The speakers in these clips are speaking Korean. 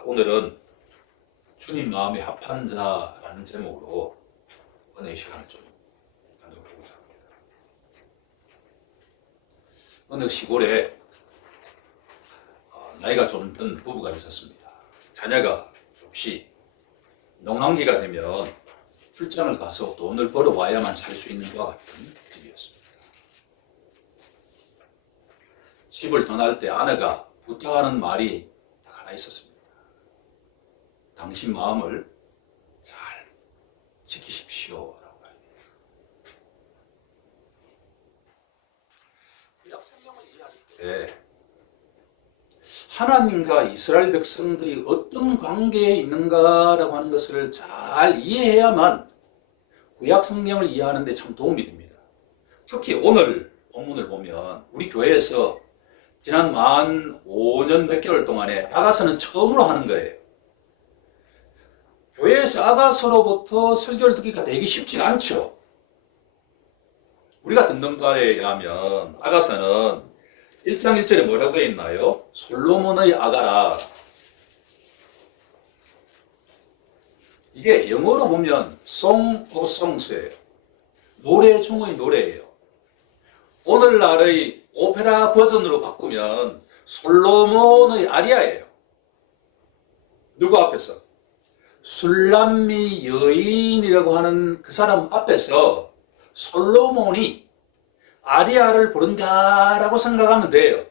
자, 오늘은 주님 마음에 합한 자라는 제목으로 은혜의 시간을 좀 나눠보고자 합니다. 어느 시골에 나이가 좀 든 부부가 있었습니다. 자녀가 없이 농한기가 되면 출장을 가서 돈을 벌어와야만 살 수 있는 것과 같은 집이었습니다. 집을 떠날 때 아내가 부탁하는 말이 딱 하나 있었습니다. 당신 마음을 잘 지키십시오 라고 합니다. 구약 성경을 이해할 때 하나님과 이스라엘 백성들이 어떤 관계에 있는가라고 하는 것을 잘 이해해야만 구약 성경을 이해하는 데 참 도움이 됩니다. 특히 오늘 본문을 보면 우리 교회에서 지난 만 5년 몇 개월 동안에 아가서는 처음으로 하는 거예요. 교회에서 아가서로부터 설교를 듣기가 되게 쉽지가 않죠. 우리가 듣는 바에 의하면 아가서는 1장 1절에 뭐라고 되어 있나요? 솔로몬의 아가라. 이게 영어로 보면 Song of Songs예요. 노래 중의 노래예요. 오늘날의 오페라 버전으로 바꾸면 솔로몬의 아리아예요. 누구 앞에서? 술람미 여인이라고 하는 그 사람 앞에서 솔로몬이 아리아를 부른다라고 생각하면 돼요.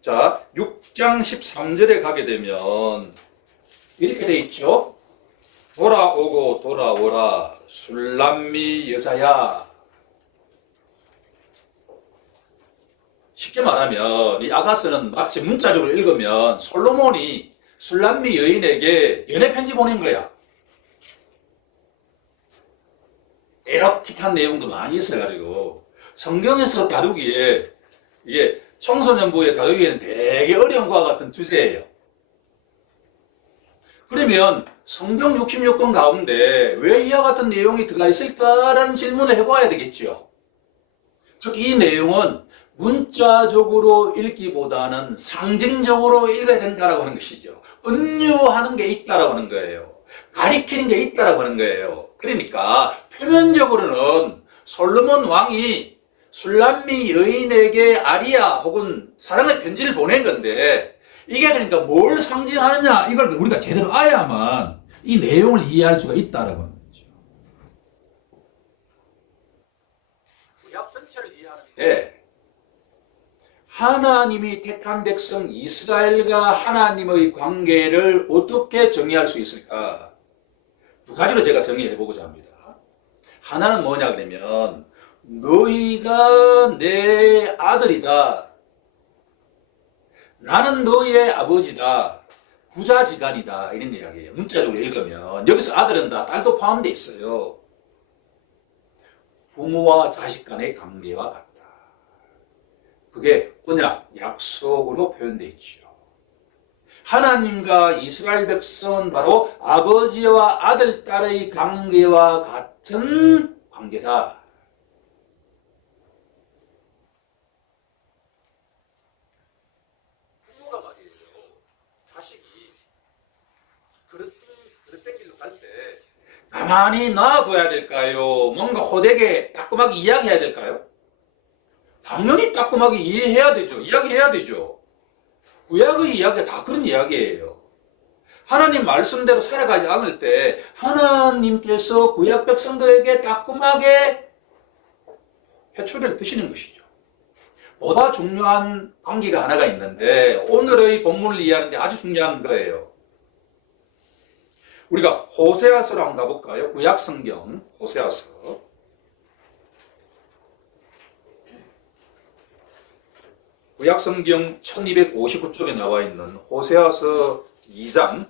자, 6장 13절에 가게 되면 이렇게 돼 있죠. 돌아오고 돌아오라 술람미 여자야. 쉽게 말하면 이 아가서는 마치 문자적으로 읽으면 솔로몬이 술람미 여인에게 연애 편지 보낸 거야. 에로틱한 내용도 많이 있어가지고 성경에서 다루기에 이게 청소년부에 다루기에는 되게 어려운 것과 같은 주제예요. 그러면 성경 66권 가운데 왜 이와 같은 내용이 들어가 있을까라는 질문을 해봐야 되겠죠. 즉 이 내용은 문자적으로 읽기보다는 상징적으로 읽어야 된다라고 하는 것이죠. 은유하는 게 있다라고 하는 거예요. 가리키는 게 있다라고 하는 거예요. 그러니까 표면적으로는 솔로몬 왕이 술람미 여인에게 아리아 혹은 사랑의 편지를 보낸 건데 이게 그러니까 뭘 상징하느냐 이걸 우리가 제대로 알아야만 이 내용을 이해할 수가 있다라고 하는 거죠. 구약 전체를 이해하는데 하나님이 택한 백성 이스라엘과 하나님의 관계를 어떻게 정의할 수 있을까? 두 가지로 제가 정의해 보고자 합니다. 하나는 뭐냐 그러면 너희가 내 아들이다. 나는 너희의 아버지다. 부자지간이다. 이런 이야기예요. 문자적으로 읽으면 여기서 아들은 다 딸도 포함되어 있어요. 부모와 자식 간의 관계와 같다. 그게 언약, 약속으로 표현되어 있죠. 하나님과 이스라엘 백성은 바로 아버지와 아들, 딸의 관계와 같은 관계다. 부모가 말이에요. 자식이 그릇된 길로 갈 때 가만히 놔둬야 될까요? 뭔가 호되게 따끔하게 이야기해야 될까요? 당연히 따끔하게 이해해야 되죠. 이야기해야 되죠. 구약의 이야기가 다 그런 이야기예요. 하나님 말씀대로 살아가지 않을 때 하나님께서 구약 백성들에게 따끔하게 회초리를 드시는 것이죠. 보다 중요한 관계가 하나가 있는데 오늘의 본문을 이해하는데 아주 중요한 거예요. 우리가 호세아서로 한번 가볼까요? 구약 성경 호세아서. 구약 성경 1259쪽에 나와 있는 호세아서 2장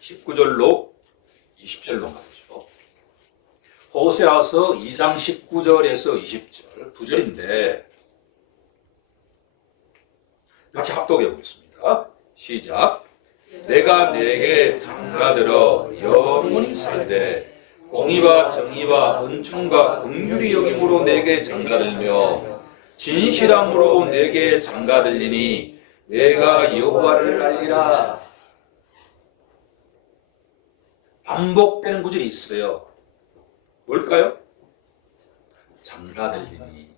19절로 20절로 가죠. 호세아서 2장 19절에서 20절 두 절인데 같이 합독해 보겠습니다. 시작. 내가 내게 장가들어 영원히 살되 공의와 정의와 은총과 긍휼이 여김으로 내게 장가들며 진실함으로 내게 장가들리니 내가 여호와를 알리라. 반복되는 구절이 있어요. 뭘까요? 장가들리니.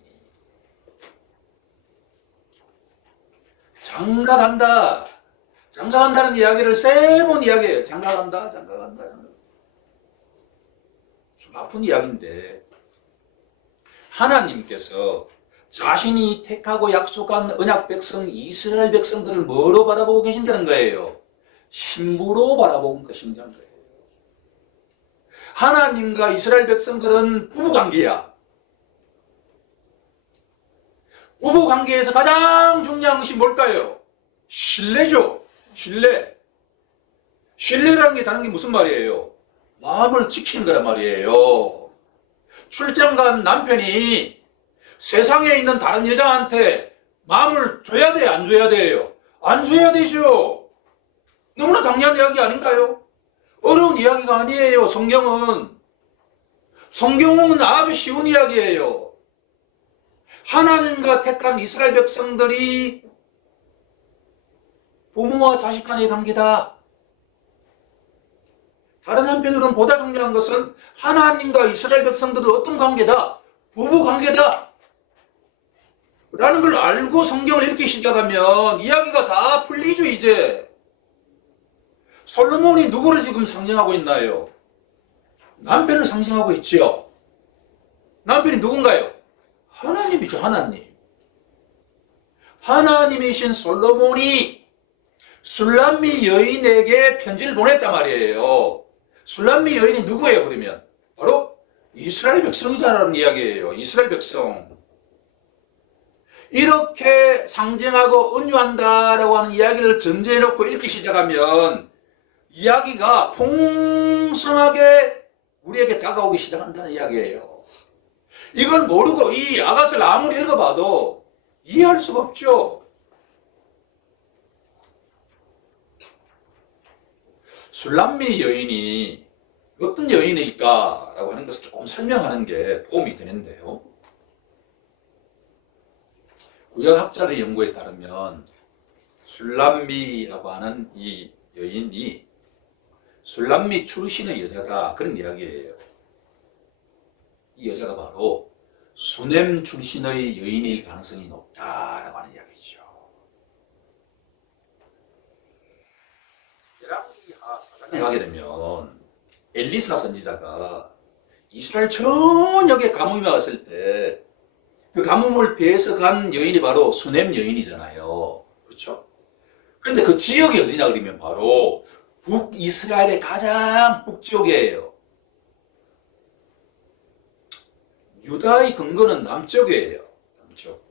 장가간다. 장가간다는 이야기를 3번 이야기해요. 장가간다, 장가간다. 좀 아픈 이야기인데 하나님께서 자신이 택하고 약속한 언약 백성 이스라엘 백성들을 뭐로 바라보고 계신다는 거예요? 신부로 바라보고 계신다는 거예요. 하나님과 이스라엘 백성들은 부부관계야. 부부관계에서 가장 중요한 것이 뭘까요? 신뢰죠. 신뢰. 신뢰라는 게 다른 게 무슨 말이에요? 마음을 지키는 거란 말이에요. 출장 간 남편이 세상에 있는 다른 여자한테 마음을 줘야 돼, 안 줘야 돼요? 안 줘야 되죠. 너무나 당연한 이야기 아닌가요? 어려운 이야기가 아니에요. 성경은 아주 쉬운 이야기예요. 하나님과 택한 이스라엘 백성들이 부모와 자식 간의 관계다. 다른 한편으로는 보다 중요한 것은 하나님과 이스라엘 백성들은 어떤 관계다? 부부 관계다. 라는 걸 알고 성경을 읽기 시작하면 이야기가 다 풀리죠, 이제. 솔로몬이 누구를 지금 상징하고 있나요? 남편을 상징하고 있지요. 남편이 누군가요? 하나님이죠, 하나님. 하나님이신 솔로몬이 술람미 여인에게 편지를 보냈단 말이에요. 술람미 여인이 누구예요, 그러면? 바로 이스라엘 백성이다라는 이야기예요. 이스라엘 백성. 이렇게 상징하고 은유한다라고 하는 이야기를 전제해 놓고 읽기 시작하면 이야기가 풍성하게 우리에게 다가오기 시작한다는 이야기예요. 이걸 모르고 이 아갓을 아무리 읽어봐도 이해할 수가 없죠. 술람미 여인이 어떤 여인일까라고 하는 것을 조금 설명하는 게 도움이 되는데요. 구약학자의 연구에 따르면 술람미라고 하는 이 여인이 술람미 출신의 여자다, 그런 이야기예요. 이 여자가 바로 수넴 출신의 여인일 가능성이 높다라고 하는 이야기죠. 열왕기하 4장에 가게 되면 엘리사 선지자가 이스라엘 전역에 가뭄이 왔을 때 그 가뭄을 피해서 간 여인이 바로 수넴 여인이잖아요. 그렇죠? 그런데 그 지역이 어디냐 그러면 바로 북이스라엘의 가장 북쪽이에요. 유다의 근거는 남쪽이에요. 남쪽.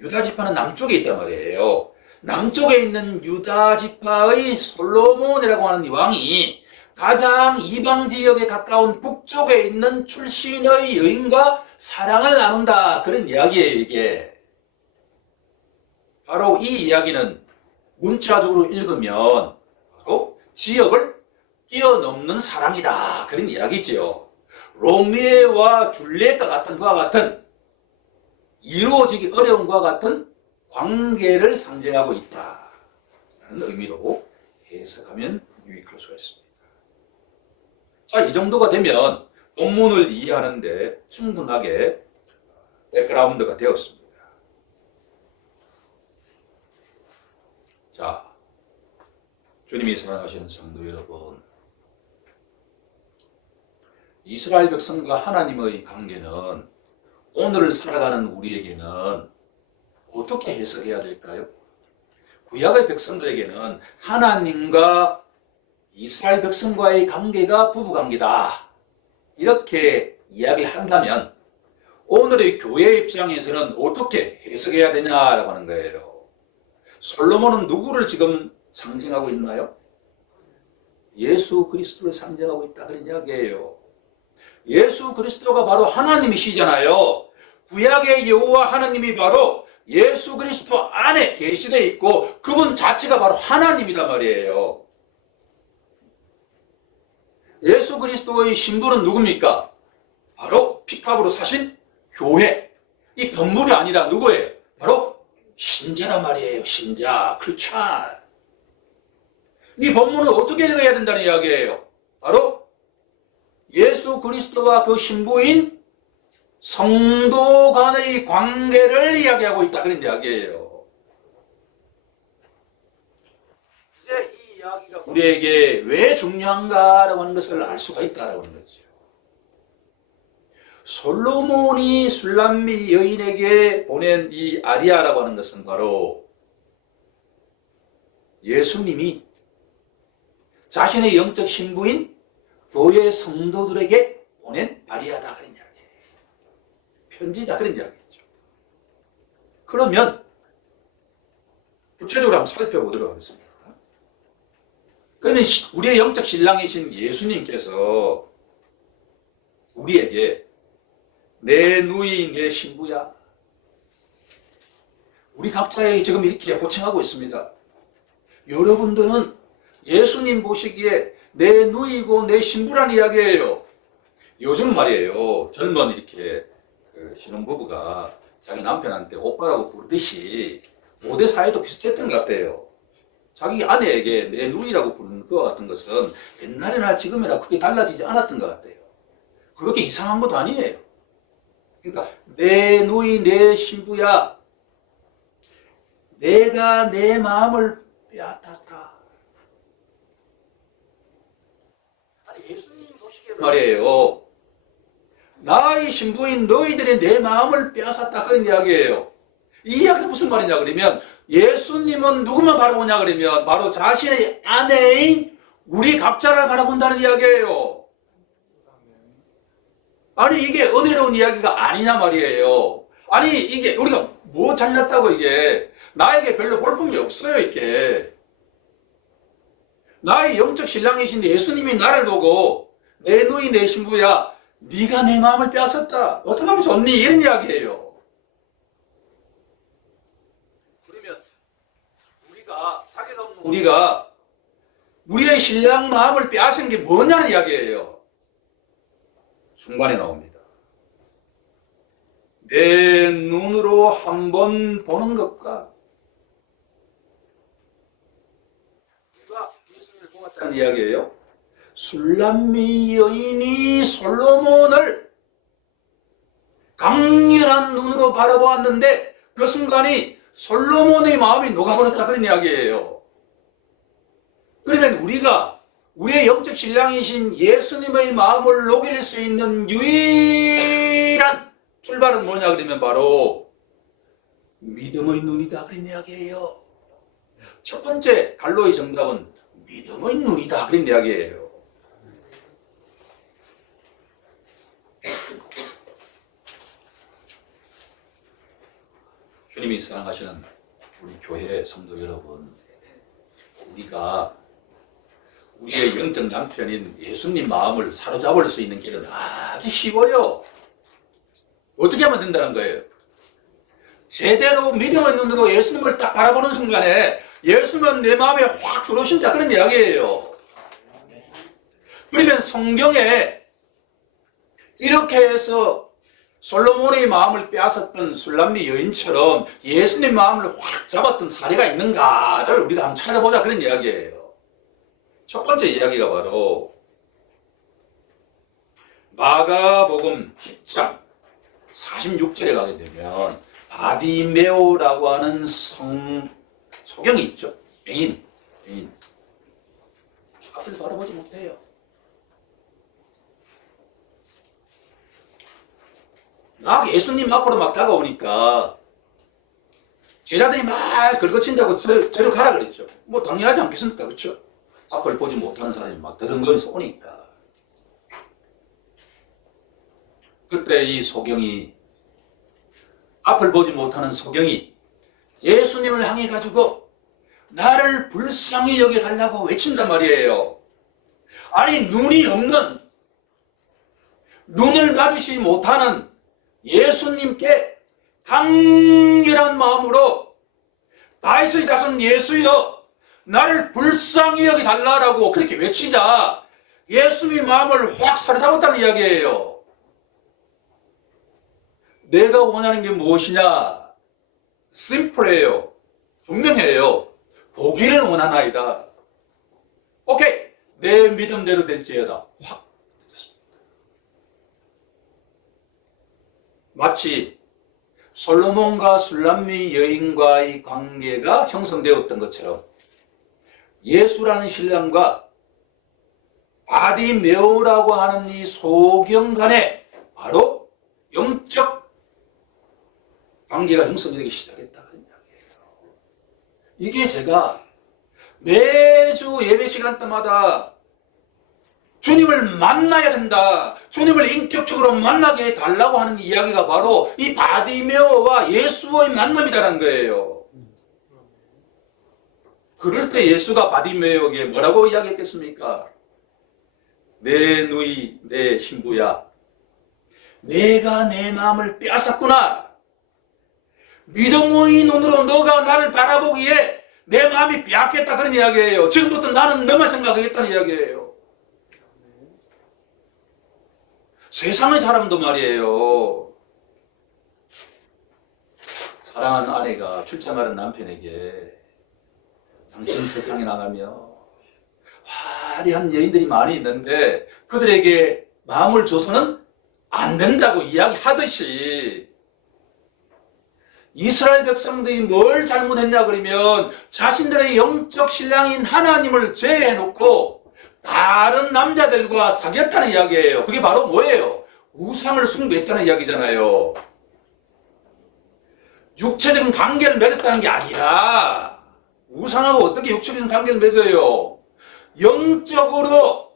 유다 지파는 남쪽에 있단 말이에요. 남쪽에 있는 유다 지파의 솔로몬이라고 하는 왕이 가장 이방 지역에 가까운 북쪽에 있는 출신의 여인과 사랑을 나눈다, 그런 이야기예요. 이게 바로 이 이야기는 문자적으로 읽으면 바로 지역을 뛰어넘는 사랑이다, 그런 이야기지요. 로미오와 줄리엣과 같은 것과 같은 이루어지기 어려운 것과 같은 관계를 상징하고 있다는 의미로 해석하면 유익할 수가 있습니다. 자, 이 정도가 되면 본문을 이해하는데 충분하게 백그라운드가 되었습니다. 자, 주님이 사랑하시는 성도 여러분, 이스라엘 백성과 하나님의 관계는 오늘을 살아가는 우리에게는 어떻게 해석해야 될까요? 구약의 백성들에게는 하나님과 이스라엘 백성과의 관계가 부부관계다, 이렇게 이야기를 한다면 오늘의 교회 입장에서는 어떻게 해석해야 되냐라고 하는 거예요. 솔로몬은 누구를 지금 상징하고 있나요? 예수 그리스도를 상징하고 있다, 그런 이야기예요. 예수 그리스도가 바로 하나님이시잖아요. 구약의 여호와 하나님이 바로 예수 그리스도 안에 계시되어 있고 그분 자체가 바로 하나님이란 말이에요. 예수 그리스도의 신부는 누굽니까? 바로 핏값으로 사신 교회. 이 건물이 아니라 누구예요? 바로 신자란 말이에요. 신자, 크리스찬. 이 본문은 어떻게 읽어야 된다는 이야기예요? 바로 예수 그리스도와 그 신부인 성도 간의 관계를 이야기하고 있다. 그런 이야기예요. 이제 이 이야기가 우리에게 왜 중요한가라고 하는 것을 알 수가 있다라고 하는 거죠. 솔로몬이 술람미 여인에게 보낸 이 아리아라고 하는 것은 바로 예수님이 자신의 영적 신부인 교회 성도들에게 보낸 아리아다 그런 이야기예요. 편지다 그런 이야기죠. 그러면 구체적으로 한번 살펴보도록 하겠습니다. 그러면 우리의 영적 신랑이신 예수님께서 우리에게 내 누이, 내 신부야. 우리 각자에 지금 이렇게 호칭하고 있습니다. 여러분들은 예수님 보시기에 내 누이고 내 신부란 이야기예요. 요즘 말이에요. 젊은 이렇게 신혼부부가 자기 남편한테 오빠라고 부르듯이 고대 사회도 비슷했던 것 같아요. 자기 아내에게 내 누이라고 부르는 것 같은 것은 옛날이나 지금이나 크게 달라지지 않았던 것 같아요. 그렇게 이상한 것도 아니에요. 그러니까 내 누이, 내 신부야. 내가 내 마음을 빼앗았다. 예수님 보시기에 말이에요. 나의 신부인 너희들이 내 마음을 빼앗았다. 그런 이야기예요. 이 이야기는 무슨 말이냐 그러면 예수님은 누구만 바라보냐 그러면 바로 자신의 아내인 우리 각자를 바라본다는 이야기예요. 아니 이게 은혜로운 이야기가 아니냐 말이에요. 아니 이게 우리가 뭐 잘났다고 이게 나에게 별로 볼품이 없어요. 이게 나의 영적 신랑이신 예수님이 나를 보고 내 누이 내 신부야 네가 내 마음을 빼앗았다. 어떻게 하면 좋니? 이런 이야기예요. 그러면 우리가 우리의 신랑 마음을 빼앗은 게 뭐냐는 이야기예요. 중간에 나옵니다. 내 눈으로 한번 보는 것과 누가 예수님을 보았다는 이야기예요. 술람미 여인이 솔로몬을 강렬한 눈으로 바라보았는데 그 순간이 솔로몬의 마음이 녹아버렸다 그런 이야기예요. 그러면 우리의 영적 신랑이신 예수님의 마음을 녹일 수 있는 유일한 출발은 뭐냐 그러면 바로 믿음의 눈이다 그런 이야기예요. 첫 번째 갈로의 정답은 믿음의 눈이다 그런 이야기예요. 주님이 사랑하시는 우리 교회 성도 여러분, 우리가 우리의 영적 남편인 예수님 마음을 사로잡을 수 있는 길은 아주 쉬워요. 어떻게 하면 된다는 거예요? 제대로 믿음의 눈으로 예수님을 딱 바라보는 순간에 예수님은 내 마음에 확 들어오신다 그런 이야기예요. 그러면 성경에 이렇게 해서 솔로몬의 마음을 빼앗았던 술람미 여인처럼 예수님 마음을 확 잡았던 사례가 있는가를 우리가 한번 찾아보자 그런 이야기예요. 첫 번째 이야기가 바로 마가복음 10장 46절에 가게 되면 바디메오라고 하는 소경이 있죠. 맹인. 앞을 바라보지 못해요. 막 예수님 앞으로 막 다가오니까 제자들이 막 긁어친다고 저리 가라 그랬죠. 뭐 당연하지 않겠습니까? 그렇죠? 앞을 보지 못하는 사람이 막 더듬거려서 오니까. 그때 이 소경이 앞을 보지 못하는 소경이 예수님을 향해 가지고 나를 불쌍히 여겨달라고 외친단 말이에요. 아니 눈이 없는 눈을 마주치지 못하는 예수님께 강렬한 마음으로 다윗의 자손 예수여 나를 불쌍히 여겨달라고 그렇게 외치자 예수님의 마음을 확 사로잡았다는 이야기예요. 내가 원하는 게 무엇이냐? 심플해요. 분명해요. 보기를 원하나이다. 오케이. 내 믿음대로 될지어다. 확. 마치 솔로몬과 술람미 여인과의 관계가 형성되었던 것처럼 예수라는 신랑과 바디메오라고 하는 이 소경 간에 바로 영적 관계가 형성되기 시작했다는 이야기예요. 이게 제가 매주 예배 시간 때마다 주님을 만나야 된다. 주님을 인격적으로 만나게 해달라고 하는 이야기가 바로 이 바디메오와 예수의 만남이라는 거예요. 그럴 때 예수가 바디메오에게 뭐라고 이야기했겠습니까? 내 누이, 내 신부야. 내가 내 마음을 빼앗았구나. 믿음의 눈으로 너가 나를 바라보기에 내 마음이 빼앗겼다 그런 이야기예요. 지금부터 나는 너만 생각하겠다는 이야기예요. 세상의 사람도 말이에요. 사랑하는 아내가 출장하는 남편에게 당신 세상에 나가면 화려한 여인들이 많이 있는데 그들에게 마음을 줘서는 안 된다고 이야기하듯이 이스라엘 백성들이 뭘 잘못했냐 그러면 자신들의 영적 신랑인 하나님을 제해놓고 다른 남자들과 사귀었다는 이야기예요. 그게 바로 뭐예요? 우상을 숭배했다는 이야기잖아요. 육체적인 관계를 맺었다는 게 아니라 우상하고 어떻게 육체적인 관계를 맺어요? 영적으로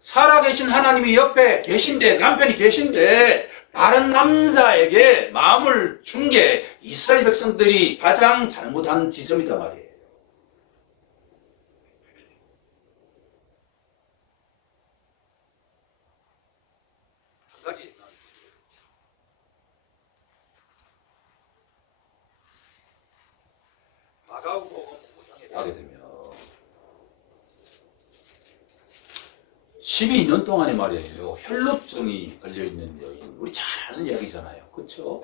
살아계신 하나님이 옆에 계신데 남편이 계신데 다른 남자에게 마음을 준 게 이스라엘 백성들이 가장 잘못한 지점이다 말이에요. 마가복음 5장에 가게 되면 12년 동안에 말이에요. 혈루증이 걸려있는 여인. 우리 잘 아는 이야기잖아요. 그렇죠?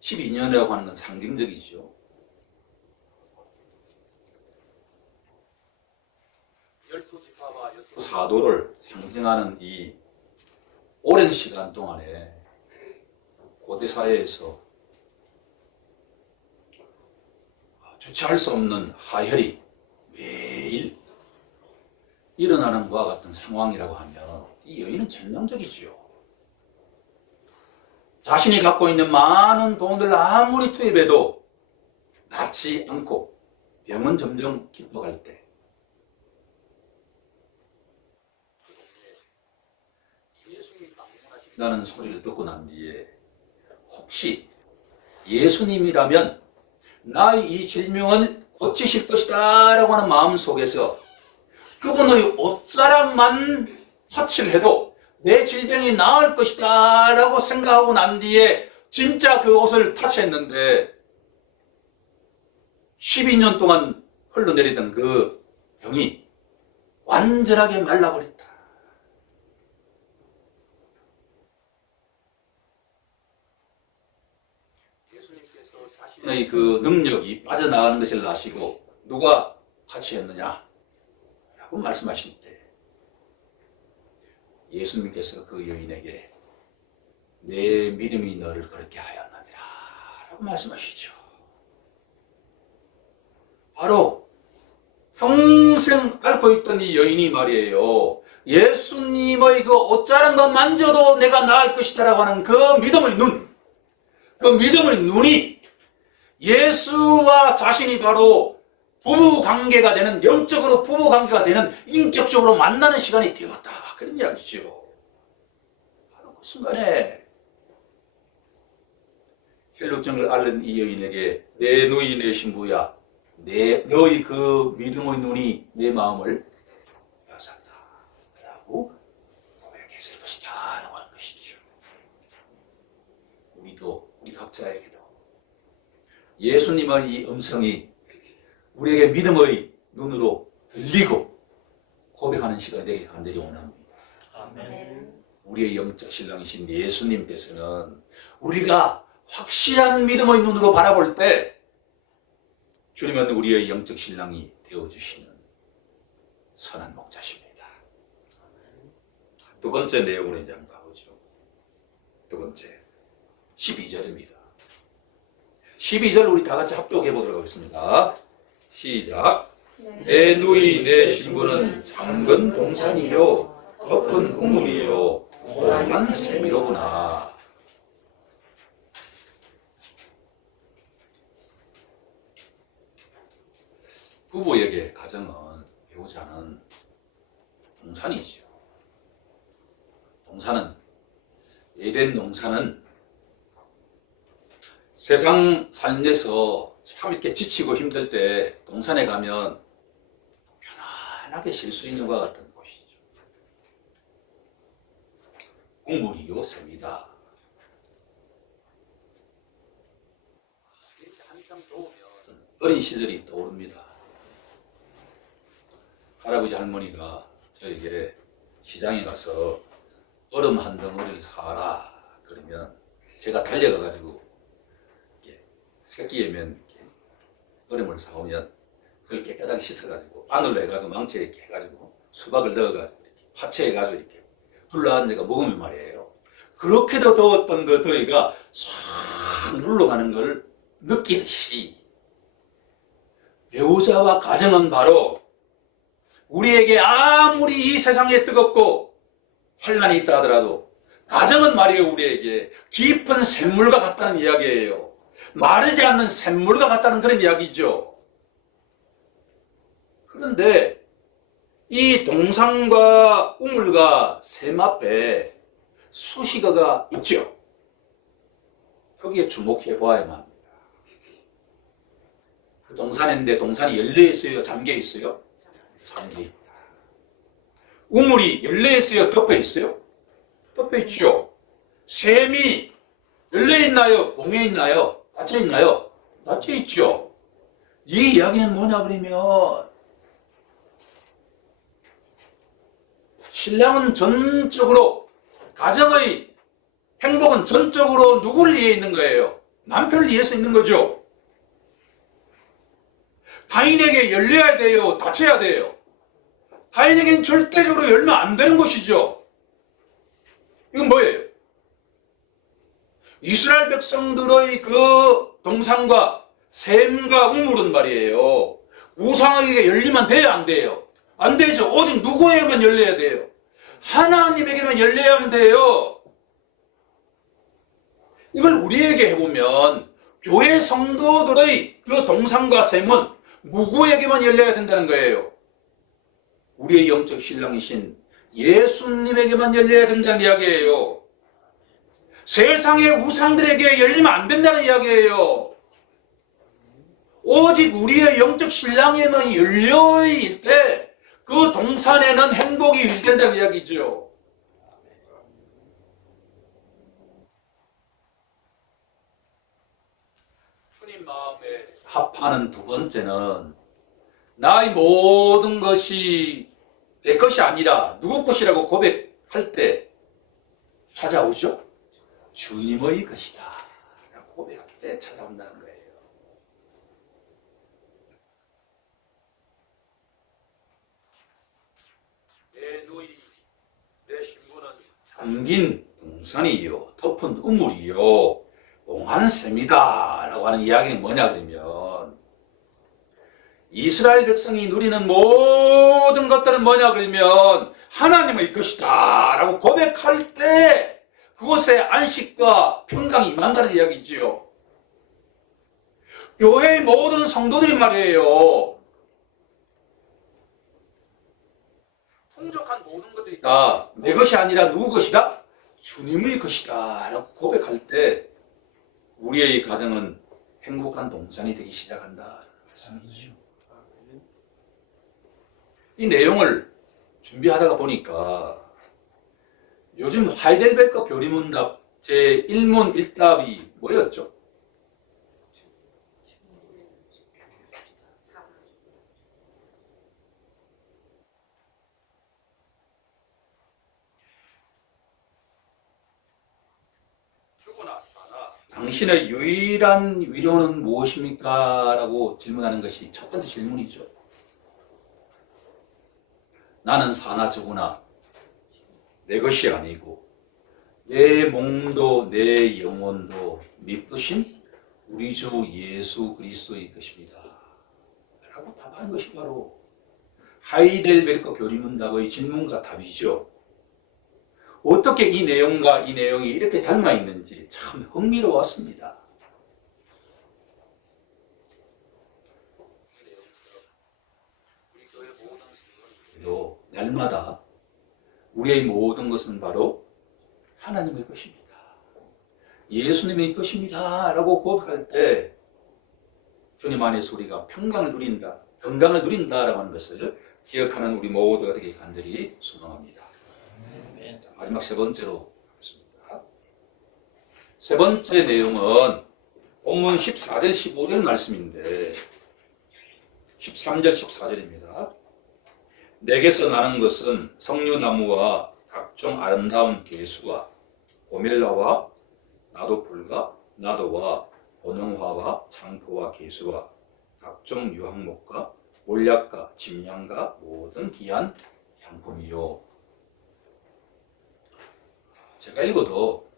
12년이라고 하는 건 상징적이죠. 사도를 상징하는 이 오랜 시간 동안에 고대 사회에서 주체할 수 없는 하혈이 매일 일어나는 것과 같은 상황이라고 하면 이 여인은 절망적이지요. 자신이 갖고 있는 많은 돈을 아무리 투입해도 낫지 않고 병은 점점 깊어갈 때 나는 소리를 듣고 난 뒤에 혹시 예수님이라면 나의 이 질병을 고치실 것이다 라고 하는 마음 속에서 그분의 옷자락만 터치를 해도 내 질병이 나을 것이다 라고 생각하고 난 뒤에 진짜 그 옷을 터치했는데 12년 동안 흘러내리던 그 병이 완전하게 말라버렸다. 예수님께서 자신의 그 능력이 빠져나가는 것을 아시고 누가 터치했느냐 라고 말씀하실 때 예수님께서 그 여인에게 내 믿음이 너를 그렇게 하였느니라 라고 말씀하시죠. 바로 평생 앓고 있던 이 여인이 말이에요. 예수님의 그 옷자른 것 만져도 내가 나을 것이다 라고 하는 그 믿음의 눈, 그 믿음의 눈이 예수와 자신이 바로 부부관계가 되는, 영적으로 부부관계가 되는, 인격적으로 만나는 시간이 되었다. 그런 이야기죠. 바로 그 순간에 혈루증을 앓는 이 여인에게 내 누이 내 신부야, 너의 그 믿음의 눈이 내 마음을 빼앗았다 라고 고백했을 것이다 라고 하는 것이죠. 우리 각자에게도 예수님의 이 음성이 우리에게 믿음의 눈으로 들리고 고백하는 시간이 되길 간절히 원합니다. 아멘. 우리의 영적 신랑이신 예수님께서는 우리가 확실한 믿음의 눈으로 바라볼 때 주님은 우리의 영적 신랑이 되어주시는 선한 목자십니다. 두 번째 내용으로 이제 한번 가보죠. 두 번째 12절입니다. 12절 우리 다 같이 합독해 보도록 하겠습니다. 시작. 내 누이 내 신부는 잠근 동산이요 덮은 우물이요 오만 샘이로구나. 부부에게 가정은, 배우자는 동산이지요. 동산은, 에덴 동산은 세상 삶에서 참 이렇게 지치고 힘들 때 동산에 가면 편안하게 쉴 수 있는 것 같은 곳이죠. 우물이요 샘이다. 이렇게 한참 더우면 어린 시절이 떠오릅니다. 할아버지 할머니가 저에게 시장에 가서 얼음 한 덩어리를 사라 그러면 제가 달려가가지고 새끼에면 얼음을 사오면 그걸 깨끗하게 씻어가지고 바늘로 해가지고 망치에 이렇게 해가지고 수박을 넣어가지고 이렇게 파채해가지고 이렇게 둘러앉아가 먹으면 말이에요. 그렇게도 더웠던 그 더위가 싹 눌러가는 걸 느끼듯이 배우자와 가정은 바로 우리에게 아무리 이 세상에 뜨겁고 환난이 있다 하더라도 가정은 말이에요. 우리에게 깊은 샘물과 같다는 이야기예요. 마르지 않는 샘물과 같다는 그런 이야기죠. 그런데 이 동산과 우물과 샘 앞에 수식어가 있죠. 거기에 주목해 보아야만 합니다. 그 동산인데 동산이 열려 있어요? 잠겨 있어요? 잠겨 있다. 우물이 열려 있어요? 덮여 있어요? 덮여 있죠. 샘이 열려 있나요? 봉해 있나요? 닫혀 있나요? 닫혀 있죠. 이 이야기는 뭐냐 그러면 신랑은 전적으로 가정의 행복은 전적으로 누구를 위해 있는 거예요? 남편을 위해서 있는 거죠. 타인에게 열려야 돼요? 닫혀야 돼요? 타인에게는 절대적으로 열면 안 되는 것이죠. 이건 뭐예요? 이스라엘 백성들의 그 동산과 샘과 우물은 말이에요. 우상에게 열리면 돼요, 안 돼요? 안 되죠. 오직 누구에게만 열려야 돼요? 하나님에게만 열려야만 돼요. 이걸 우리에게 해보면 교회 성도들의 그 동산과 샘은 누구에게만 열려야 된다는 거예요? 우리의 영적 신랑이신 예수님에게만 열려야 된다는 이야기예요. 세상의 우상들에게 열리면 안 된다는 이야기예요. 오직 우리의 영적 신랑에만 열려있을 때 그 동산에는 행복이 유지된다는 이야기죠. 주님 마음에 합하는 두 번째는 나의 모든 것이 내 것이 아니라 누구 것이라고 고백할 때 찾아오죠? 주님의 것이다 라고 고백할 때 찾아온다는 거예요. 내 누이, 내 신부는 잠긴 동산이요 덮은 우물이요 옹한 샘이다 라고 하는 이야기는 뭐냐 그러면 이스라엘 백성이 누리는 모든 것들은 뭐냐 그러면 하나님의 것이다 라고 고백할 때 그곳에 안식과 평강이 임한다는 이야기지요. 교회의 모든 성도들이 말이에요. 풍족한 모든 것들이 다 내 것이 아니라 누구 것이다? 주님의 것이다 라고 고백할 때 우리의 가정은 행복한 동산이 되기 시작한다는 말씀이죠. 이 내용을 준비하다가 보니까 요즘 하이델베르크 교리문답 제1문 1답이 뭐였죠? 당신의 유일한 위로는 무엇입니까? 라고 질문하는 것이 첫 번째 질문이죠. 나는 사나 죽으나 내 것이 아니고 내 몸도 내 영혼도 믿으신 우리 주 예수 그리스도의 것입니다. 라고 답하는 것이 바로 하이델베르크 교리문답의 질문과 답이죠. 어떻게 이 내용과 이 내용이 이렇게 닮아 있는지 참 흥미로웠습니다. 날마다 우리의 모든 것은 바로 하나님의 것입니다. 예수님의 것입니다. 라고 고백할 때 주님 안에서 우리가 평강을 누린다, 건강을 누린다라고 하는 것을 기억하는 우리 모두가 되길 간절히 소망합니다. 자, 마지막 세 번째로 하겠습니다. 세 번째 내용은 본문 14절 15절 말씀인데 13절 14절입니다. 내게서 나는 것은 석류나무와 각종 아름다운 개수와 고멜라와 나도풀과 나도와 번영화와 창포와 개수와 각종 유황목과 몰약과 침향과 모든 귀한 향품이요. 제가 읽어도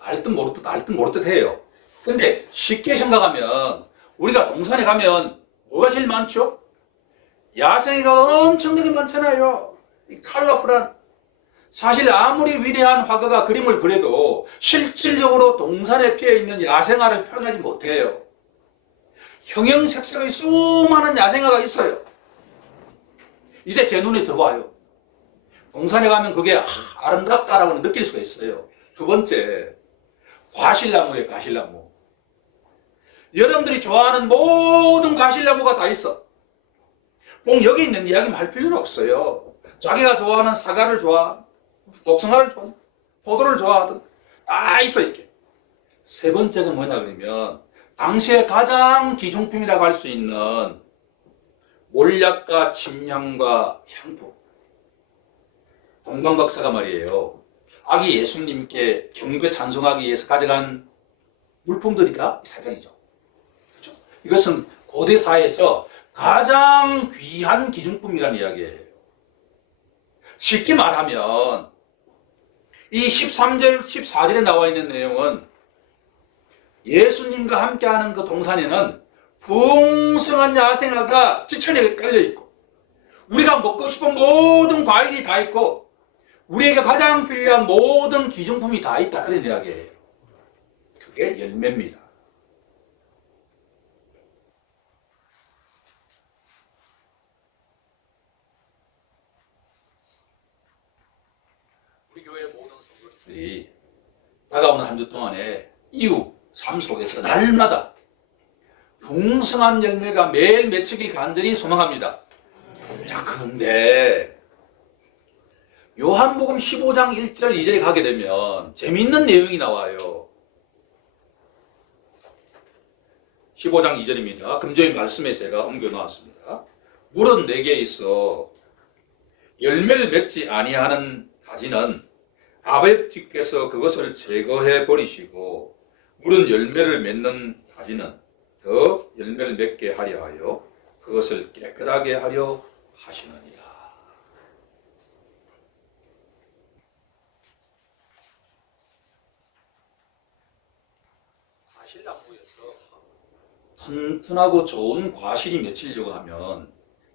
알듯 모르듯 해요. 근데 쉽게 생각하면 우리가 동산에 가면 뭐가 제일 많죠? 야생이가 엄청나게 많잖아요. 이 컬러풀한. 사실 아무리 위대한 화가가 그림을 그려도 실질적으로 동산에 피어있는 야생화를 표현하지 못해요. 형형색색의 수많은 야생화가 있어요. 이제 제 눈에 들어와요. 동산에 가면 그게 아름답다라고 느낄 수가 있어요. 두 번째, 과실나무예요. 과실나무. 여러분들이 좋아하는 모든 과실나무가 다 있어. 꼭 여기 있는 이야기만 할 필요는 없어요. 자기가 좋아하는 사과를 좋아, 복숭아를 좋아, 포도를 좋아하든 다 있어 있게. 세 번째가 뭐냐 그러면 당시에 가장 기중품이라고 할 수 있는 몰약과 침향과 향품. 동방 박사가 말이에요. 아기 예수님께 경배 찬송하기 위해서 가져간 물품들이다 세 가지죠. 그렇죠? 이것은 고대 사회에서 가장 귀한 기중품이라는 이야기예요. 쉽게 말하면 이 13절, 14절에 나와 있는 내용은 예수님과 함께하는 그 동산에는 풍성한 야생화가 지천에 깔려있고 우리가 먹고 싶은 모든 과일이 다 있고 우리에게 가장 필요한 모든 기중품이 다 있다. 그런 이야기예요. 그게 열매입니다. 우리 교회 모든 성도들이 다가오는 한 주 동안에 이후 삶 속에서 날마다 풍성한 열매가 매일 맺히길 간절히 소망합니다. 자, 그런데 요한복음 15장 1절 2절에 가게 되면 재미있는 내용이 나와요. 15장 2절입니다. 금조의 말씀에 제가 옮겨 놓았습니다. 물은 내게 있어 열매를 맺지 아니하는 가지는 아버지께서 그것을 제거해 버리시고 물은 열매를 맺는 가지는 더 열매를 맺게 하려 하여 그것을 깨끗하게 하려 하시느니라. 과실나무에서 튼튼하고 좋은 과실이 맺히려고 하면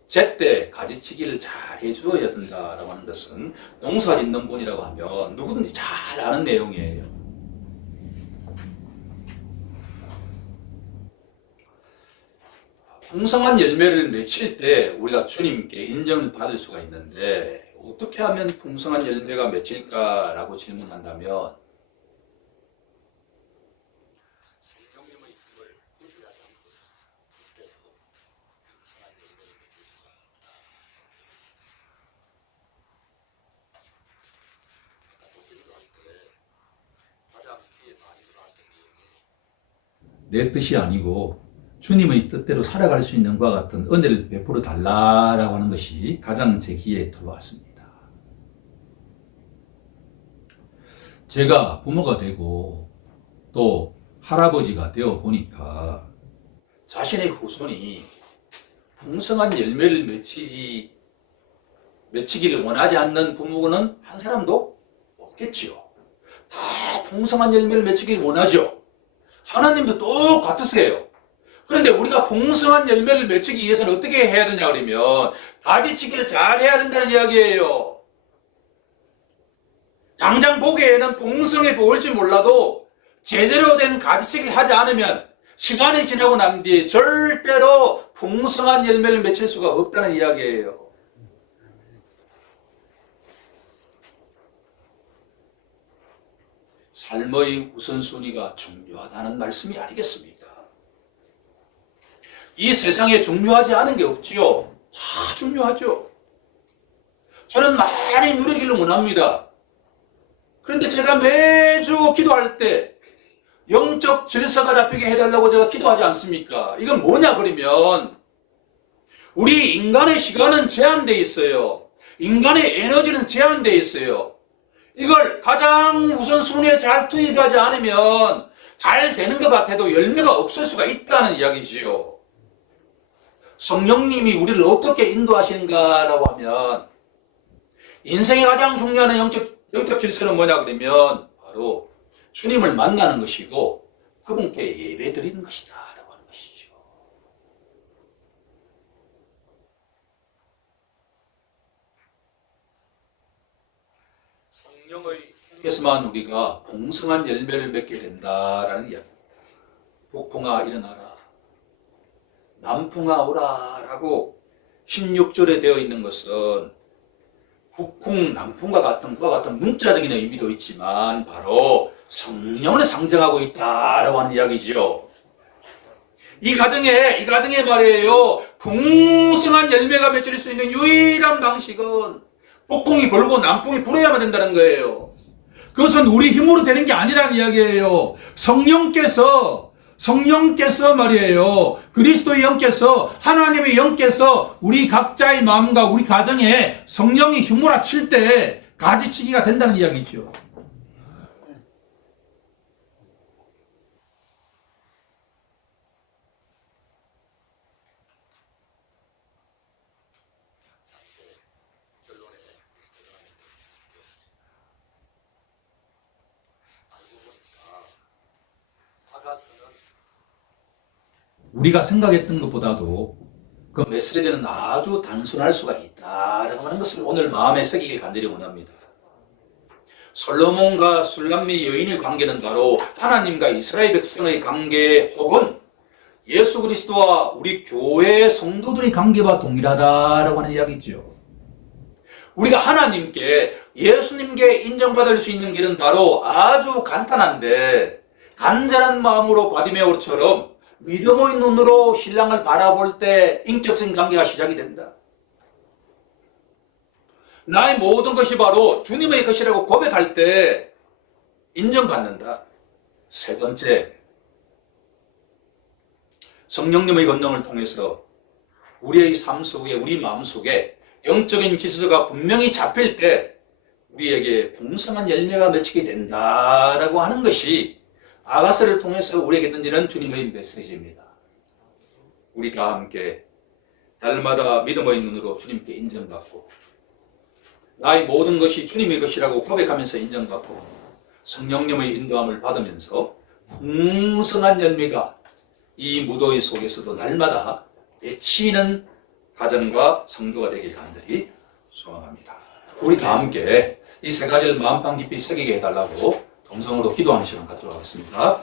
제때 가지치기를 잘 해줘야 된다라고 하는 것은 농사 짓는 분이라고 하면 누구든지 잘 아는 내용이에요. 풍성한 열매를 맺힐 때 우리가 주님께 인정을 받을 수가 있는데 어떻게 하면 풍성한 열매가 맺힐까라고 질문한다면 성령님의 있음을 의지하지 않고 그때 풍성한 열매를 맺을 수가 없다. 아까 도끼기도 할 때 가장 귀에 많이 들어왔던 내용이 내 뜻이 아니고 주님의 뜻대로 살아갈 수 있는 것과 같은 은혜를 베풀어 달라라고 하는 것이 가장 제 귀에 들어왔습니다. 제가 부모가 되고 또 할아버지가 되어 보니까 자신의 후손이 풍성한 열매를 맺히기를 원하지 않는 부모는 한 사람도 없겠지요. 다 풍성한 열매를 맺히기를 원하죠. 하나님도 똑같으세요. 그런데 우리가 풍성한 열매를 맺히기 위해서는 어떻게 해야 되냐 그러면 가지치기를 잘 해야 된다는 이야기예요. 당장 보기에는 풍성해 보일지 몰라도 제대로 된 가지치기를 하지 않으면 시간이 지나고 난 뒤에 절대로 풍성한 열매를 맺힐 수가 없다는 이야기예요. 삶의 우선순위가 중요하다는 말씀이 아니겠습니까? 이 세상에 중요하지 않은 게 없지요. 다 중요하죠. 저는 많이 누리기를 원합니다. 그런데 제가 매주 기도할 때 영적 질서가 잡히게 해달라고 제가 기도하지 않습니까? 이건 뭐냐 그러면 우리 인간의 시간은 제한되어 있어요. 인간의 에너지는 제한되어 있어요. 이걸 가장 우선순위에 잘 투입하지 않으면 잘 되는 것 같아도 열매가 없을 수가 있다는 이야기지요. 성령님이 우리를 어떻게 인도하시는가라고 하면 인생의 가장 중요한 영적 질서는 뭐냐 그러면 바로 주님을 만나는 것이고 그분께 예배 드리는 것이다 라고 하는 것이죠. 성령의 통해서만 우리가 풍성한 열매를 맺게 된다라는 이야기입니다. 북풍아 일어나라 남풍아 오라 라고 16절에 되어 있는 것은 북풍, 남풍과 같은 문자적인 의미도 있지만 바로 성령을 상징하고 있다라고 하는 이야기죠. 이 가정에 말이에요. 풍성한 열매가 맺힐 수 있는 유일한 방식은 북풍이 불고 남풍이 불어야만 된다는 거예요. 그것은 우리 힘으로 되는 게 아니라는 이야기예요. 성령께서 말이에요. 그리스도의 영께서 하나님의 영께서 우리 각자의 마음과 우리 가정에 성령이 휘몰아칠 때 가지치기가 된다는 이야기죠. 우리가 생각했던 것보다도 그 메시지는 아주 단순할 수가 있다라고 하는 것을 오늘 마음에 새기길 간절히 원합니다. 솔로몬과 술람미 여인의 관계는 바로 하나님과 이스라엘 백성의 관계 혹은 예수 그리스도와 우리 교회 성도들의 관계와 동일하다라고 하는 이야기죠. 우리가 하나님께 예수님께 인정받을 수 있는 길은 바로 아주 간단한데 간절한 마음으로 바디메오처럼 믿음의 눈으로 신랑을 바라볼 때 인격적인 관계가 시작이 된다. 나의 모든 것이 바로 주님의 것이라고 고백할 때 인정받는다. 세 번째, 성령님의 권능을 통해서 우리의 삶 속에, 우리 마음 속에 영적인 질서가 분명히 잡힐 때 우리에게 풍성한 열매가 맺히게 된다라고 하는 것이 아가서를 통해서 우리에게 던지는 주님의 메시지입니다. 우리 다 함께 날마다 믿음의 눈으로 주님께 인정받고 나의 모든 것이 주님의 것이라고 고백하면서 인정받고 성령님의 인도함을 받으면서 풍성한 열매가 이 무더위 속에서도 날마다 맺히는 가정과 성도가 되길 간절히 소망합니다. 우리 다 함께 이 세 가지를 마음방 깊이 새기게 해달라고 동성으로 기도하는 시간 갖도록 하겠습니다.